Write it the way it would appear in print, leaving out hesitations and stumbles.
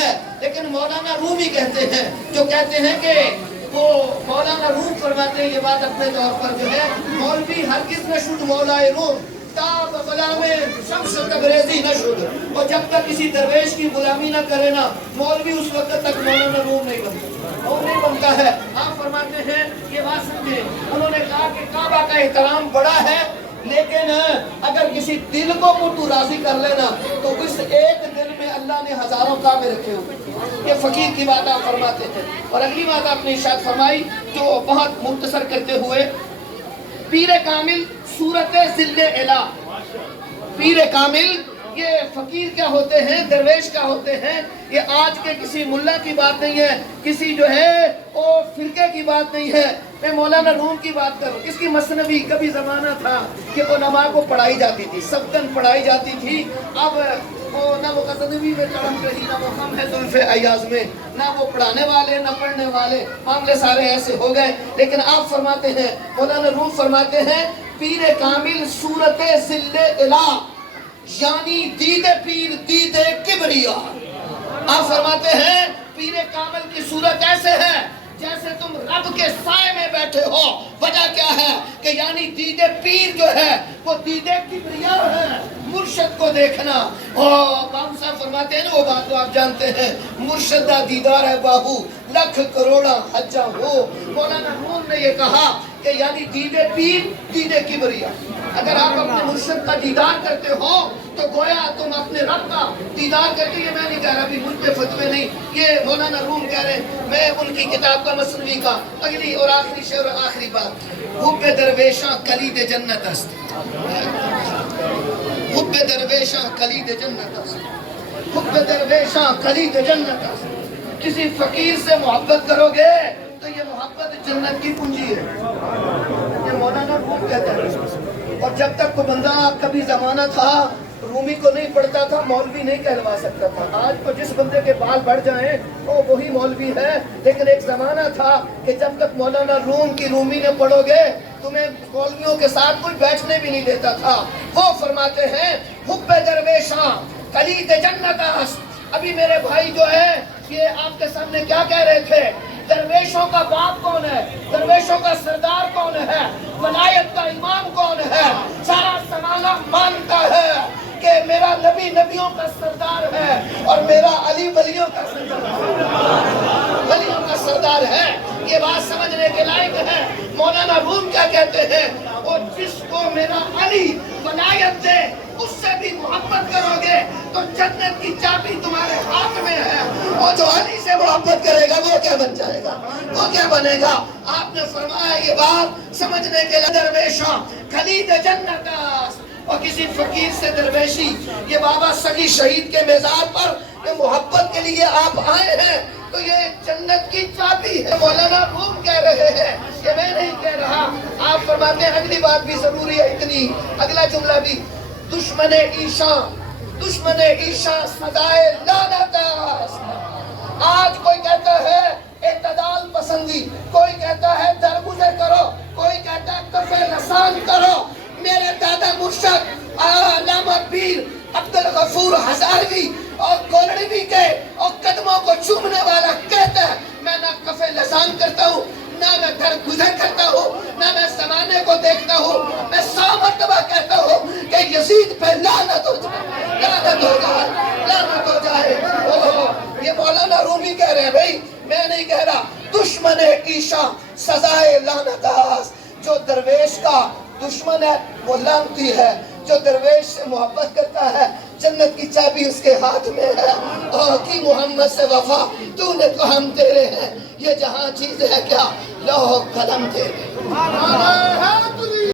ہے، لیکن مولانا رومی کہتے ہیں، جو کہتے ہیں کہ وہ مولانا روم فرماتے ہیں یہ بات اپنے طور پر جو ہے، مولوی ہرگز نہ شد مولائے روم تاب غلام شمس تبریزی نہ شد، اور جب تک کسی درویش کی غلامی نہ کرے نا مولوی اس وقت تک مولانا روم نہیں بنتا، وہ نہیں بنتا ہے۔ آپ فرماتے ہیں یہ بات سمجھے، انہوں نے کہا کہ کعبہ کا احترام بڑا ہے، لیکن اگر کسی دل کو تو راضی کر لینا تو اس ایک دل میں اللہ نے ہزاروں کعبے رکھے ہوئے۔ یہ فقیر کی بات آپ فرماتے ہیں۔ اور اگلی بات آپ نے ارشاد فرمائی جو بہت مختصر کرتے ہوئے، پیر کامل صورت ذل الہ، پیر کامل یہ فقیر کیا ہوتے ہیں، درویش کیا ہوتے ہیں، یہ آج کے کسی ملا کی بات نہیں ہے، کسی جو ہے وہ فرقے کی بات نہیں ہے۔ میں مولانا روم کی بات کروں، اس کی مثنوی کبھی زمانہ تھا کہ علماء کو پڑھائی جاتی تھی، سبتن پڑھائی جاتی تھی، اب وہ نہ وہ غزنوی میں تڑپ رہی، نہ وہ ہم ہے زلف ایاز میں، نہ وہ پڑھانے والے نہ پڑھنے والے، معاملے سارے ایسے ہو گئے۔ لیکن آپ فرماتے ہیں، مولانا روم فرماتے ہیں پیر کامل صورت ذل الہ، یعنی دید پیر دید کبریا۔ آپ فرماتے ہیں پیر کامل کی صورت ایسے ہے جیسے تم رب کے سائے میں بیٹھے ہو۔ وجہ کیا ہے کہ یعنی دید پیر جو ہے وہ دید کبریا ہے، مرشد کو دیکھنا۔ امام صاحب فرماتے ہیں نا وہ بات تو آپ جانتے ہیں، مرشد دا دیدار ہے باہو لکھ کروڑا حجہ ہو۔ مولانا روم نے یہ کہا کہ یعنی دید پیر دید کبریا، اگر آپ اپنے مرشد کا دیدار کرتے ہو تو گویا تم اپنے رب کا دیدار کرتے۔ یہ میں نہیں کہہ رہا بھی مجھ پہ فتوے نہیں، یہ مولانا روم کہہ رہے ہیں، میں ان کی کتاب کا مثنوی کا اگلی اور آخری شعر اور آخری بات، حب درویشاں کلید جنت است، حب درویشاں کلید جنت است، حب درویشاں کلید جنت است۔ کسی فقیر سے محبت کرو گے تو یہ محبت جنت کی کنجی ہے، یہ مولانا روم کہتا ہے۔ اور جب تک کوئی بندہ، کبھی زمانہ تھا رومی کو نہیں پڑھتا تھا مولوی نہیں کہلوا سکتا تھا، آج تو جس بندے کے بال بڑھ جائیں وہ وہی مولوی ہے، لیکن ایک زمانہ تھا کہ جب تک مولانا روم کی رومی نہ پڑھو گے تمہیں مولویوں کے ساتھ کوئی بیٹھنے بھی نہیں دیتا تھا۔ وہ فرماتے ہیں حب درویشاں کلید جنت است۔ ابھی میرے بھائی جو ہے یہ آپ کے سامنے کیا کہہ رہے تھے، درویشوں کا باپ کون ہے، درویشوں کا سردار کون ہے، ولایت کا امام کون ہے، سارا زمانہ مانتا ہے کہ میرا نبی نبیوں کا سردار ہے اور میرا علی ولیوں کا سردار ہے، ولیوں کا سردار ہے۔ یہ بات سمجھنے کے لائق ہے۔ مولانا روم کیا کہتے ہیں، اور جس کو میرا علی ولایت دے اس سے بھی محبت کرو گے تو جنت کی چابی تمہارے ہاتھ میں ہے، اور جو علی سے محبت کرے گا وہ کیا بن جائے گا، وہ کیا بنے گا۔ آپ نے فرمایا یہ بات سمجھنے کے لیے درویشاں کلید جنت است۔ اور کسی فقیر سے درویشی، یہ بابا سگی شہید کے میزار پر یہ محبت کے لیے آپ آئے ہیں تو یہ جنت کی چابی ہے۔ مولانا روم کہہ رہے ہیں، یہ میں نہیں کہہ رہا۔ آپ فرماتے ہیں اگلی بات بھی ضروری ہے اتنی، اگلا جملہ بھی، دشمن عیشاں، دشمن عیشاں سزائے لعنت است۔ آج کوئی کہتا ہے اعتدال پسندی، کوئی کہتا ہے درگزر کرو، کوئی کہتا ہے کف لسان کرو۔ میرے دادا مرشد علامہ پیر عبدالغفور ہزاروی اور گولڑوی کے اور قدموں کو چومنے والا کہتا ہے میں نہ کف لسان کرتا ہوں، نہ میں درگزر کرتا ہوں، نہ میں زمانے کو دیکھتا ہوں۔ میں 100 مرتبہ کہتا ہوں کہ یزید پہ لعنت ہو جائے، لعنت ہو جائے، لعنت ہو جائے۔ یہ مولانا رومی کہہ رہے ہیں، بھائی میں نہیں کہہ رہا۔ دشمن عیشاں سزائے لعنت است۔ جو درویش کا دشمن ہے وہ لعنتی ہے، جو درویش سے محبت کرتا ہے جنت کی چابی اس کے ہاتھ میں ہے۔ اور کی محمد سے وفا تو نے تو ہم تیرے ہیں، یہ جہاں چیز ہے کیا لوح قلم تیرے۔